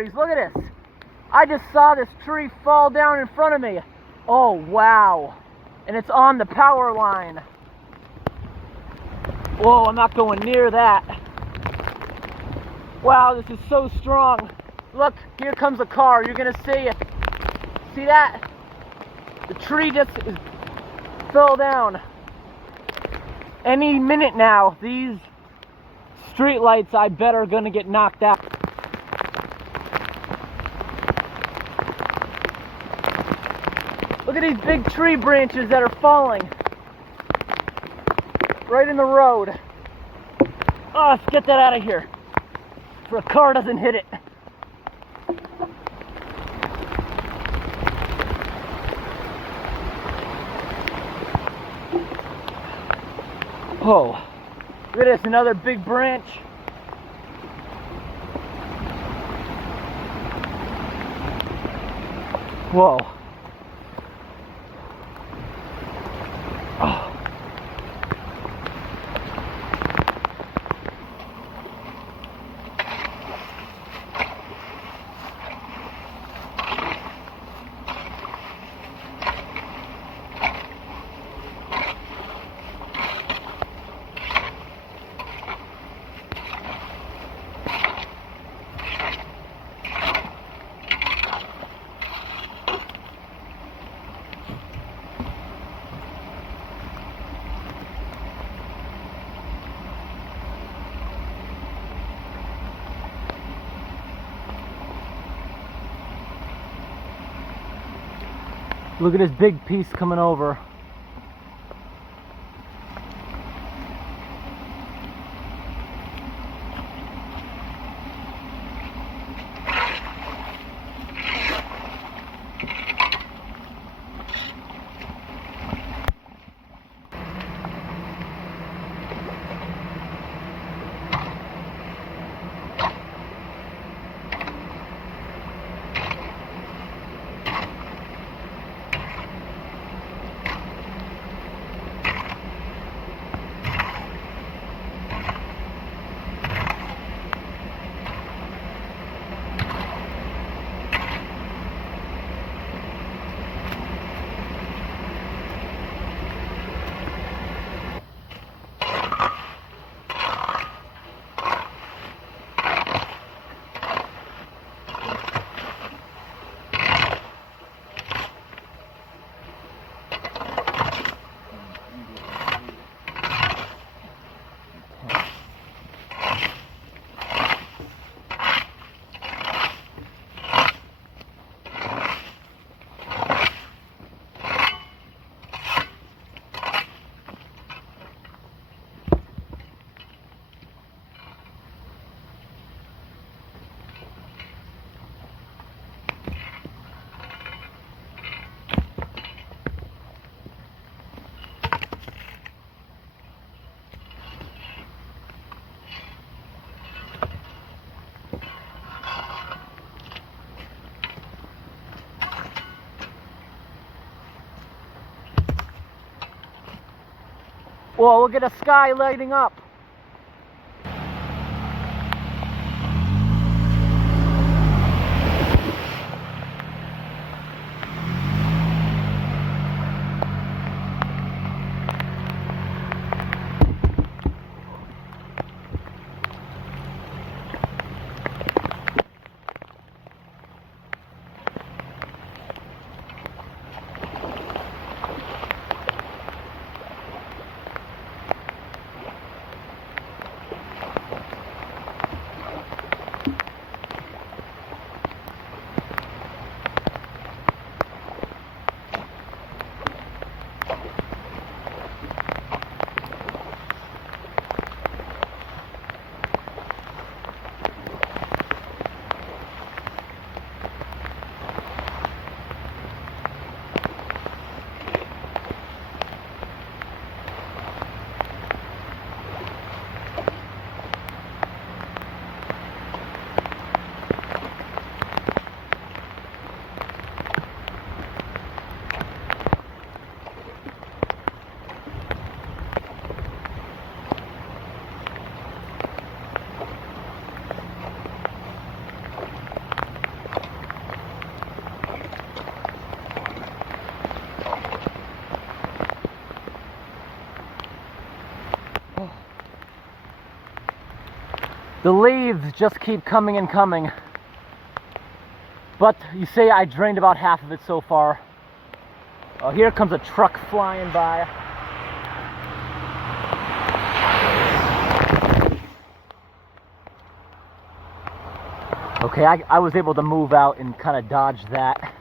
batteries. Look at this. I just saw this tree fall down in front of me. Oh, wow. And it's on the power line. Whoa, I'm not going near that. Wow, this is so strong. Look, here comes a car. You're gonna see it. See that? The tree just fell down. Any minute now, these street lights, I bet, are gonna get knocked out. Look at these big tree branches that are falling right in the road. Oh, let's get that out of here so a car doesn't hit it. Oh, look at this, another big branch. Whoa. Oh. Look at this big piece coming over. Whoa, look at the sky lighting up. The leaves just keep coming and coming. But you say I drained about half of it so far. Oh, here comes a truck flying by. Okay, I was able to move out and kind of dodge that.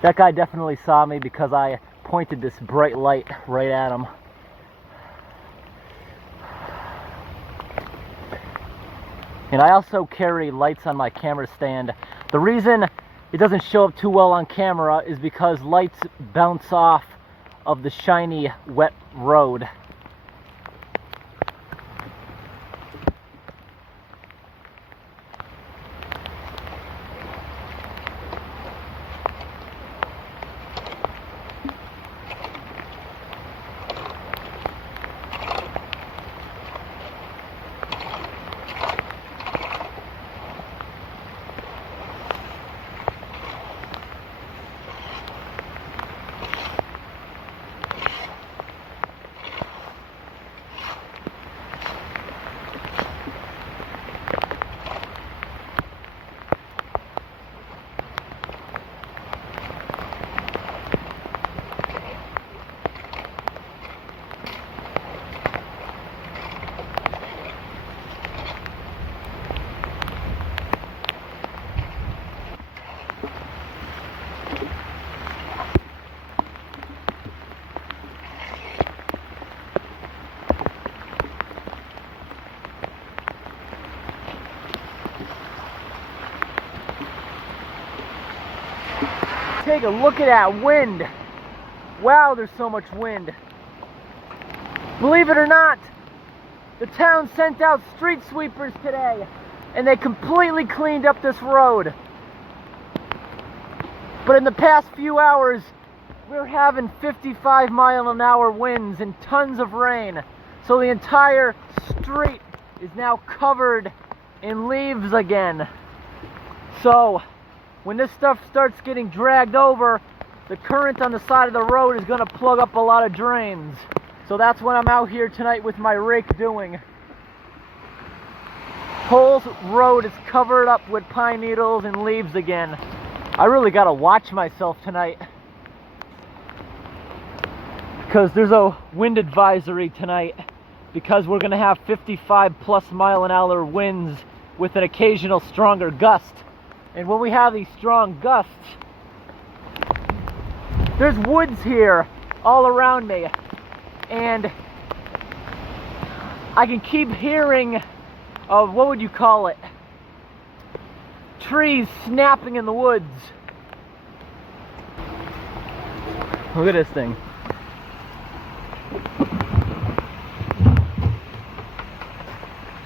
That guy definitely saw me because I pointed this bright light right at him. And I also carry lights on my camera stand. The reason it doesn't show up too well on camera is because lights bounce off of the shiny, wet road. Take a look at that wind. Wow, there's so much wind. Believe it or not, the town sent out street sweepers today and they completely cleaned up this road. But in the past few hours, we're having 55-mile-an-hour winds and tons of rain. So the entire street is now covered in leaves again. So when this stuff starts getting dragged over, the current on the side of the road is going to plug up a lot of drains. So that's what I'm out here tonight with my rake doing. Whole road is covered up with pine needles and leaves again. I really got to watch myself tonight, because there's a wind advisory tonight, because we're going to have 55-plus-mile-an-hour winds with an occasional stronger gust. And when we have these strong gusts, there's woods here all around me, and I can keep hearing, what would you call it? Trees snapping in the woods. Look at this thing.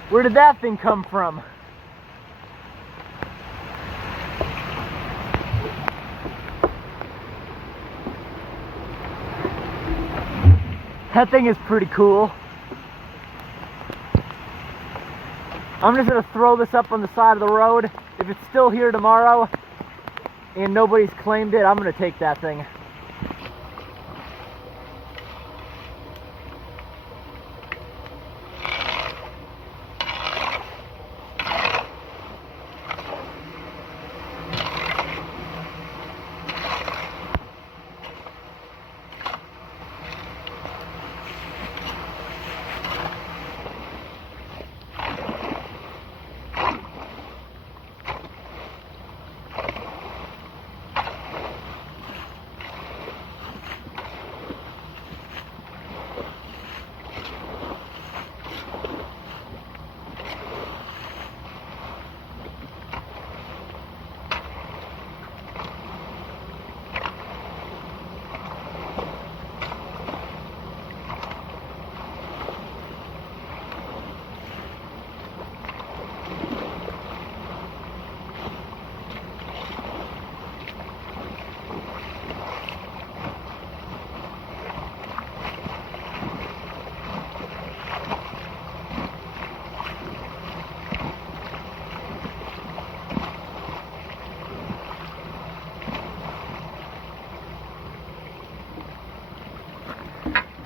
Where did that thing come from? That thing is pretty cool. I'm just gonna throw this up on the side of the road. If it's still here tomorrow and nobody's claimed it, I'm gonna take that thing.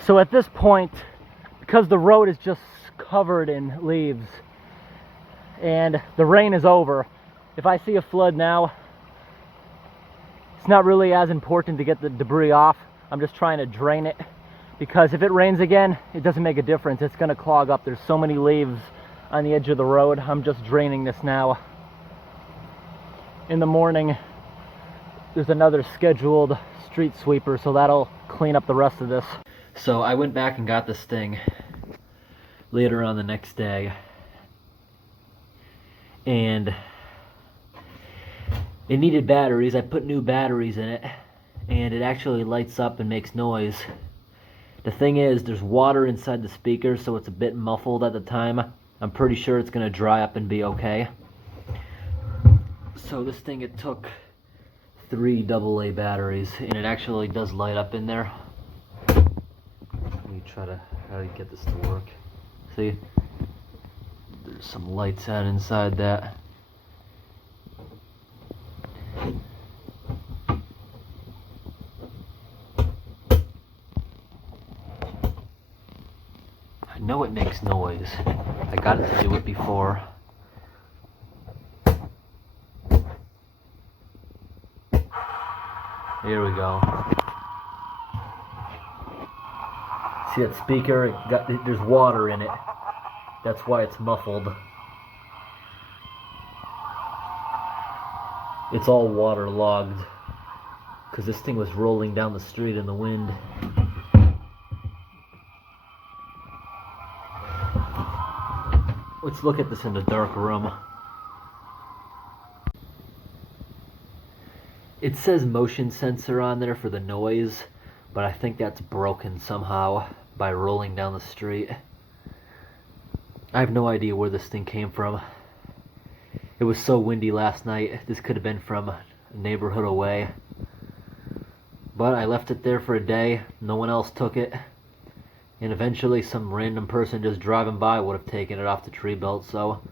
So at this point, because the road is just covered in leaves and the rain is over. If I see a flood now, it's not really as important to get the debris off. I'm just trying to drain it, because if it rains again, it doesn't make a difference. It's going to clog up. There's so many leaves on the edge of the road. I'm just draining this now. In the morning, there's another scheduled street sweeper, so that'll clean up the rest of this. So I went back and got this thing later on the next day, and it needed batteries. I put new batteries in it, and it actually lights up and makes noise. The thing is, there's water inside the speaker, so it's a bit muffled at the time. I'm pretty sure it's going to dry up and be okay. So this thing, it took 3 AA batteries, and it actually does light up in there. Let me try to get this to work. See? There's some lights out inside that. I know it makes noise. I got it to do it before. Here we go. See that speaker? There's water in it. That's why it's muffled. It's all waterlogged because this thing was rolling down the street in the wind. Let's look at this in the dark room. It says motion sensor on there for the noise, but I think that's broken somehow by rolling down the street. I have no idea where this thing came from. It was so windy last night. This could have been from a neighborhood away. But I left it there for a day. No one else took it. And eventually some random person just driving by would have taken it off the tree belt, so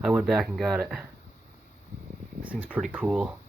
I went back and got it. This thing's pretty cool.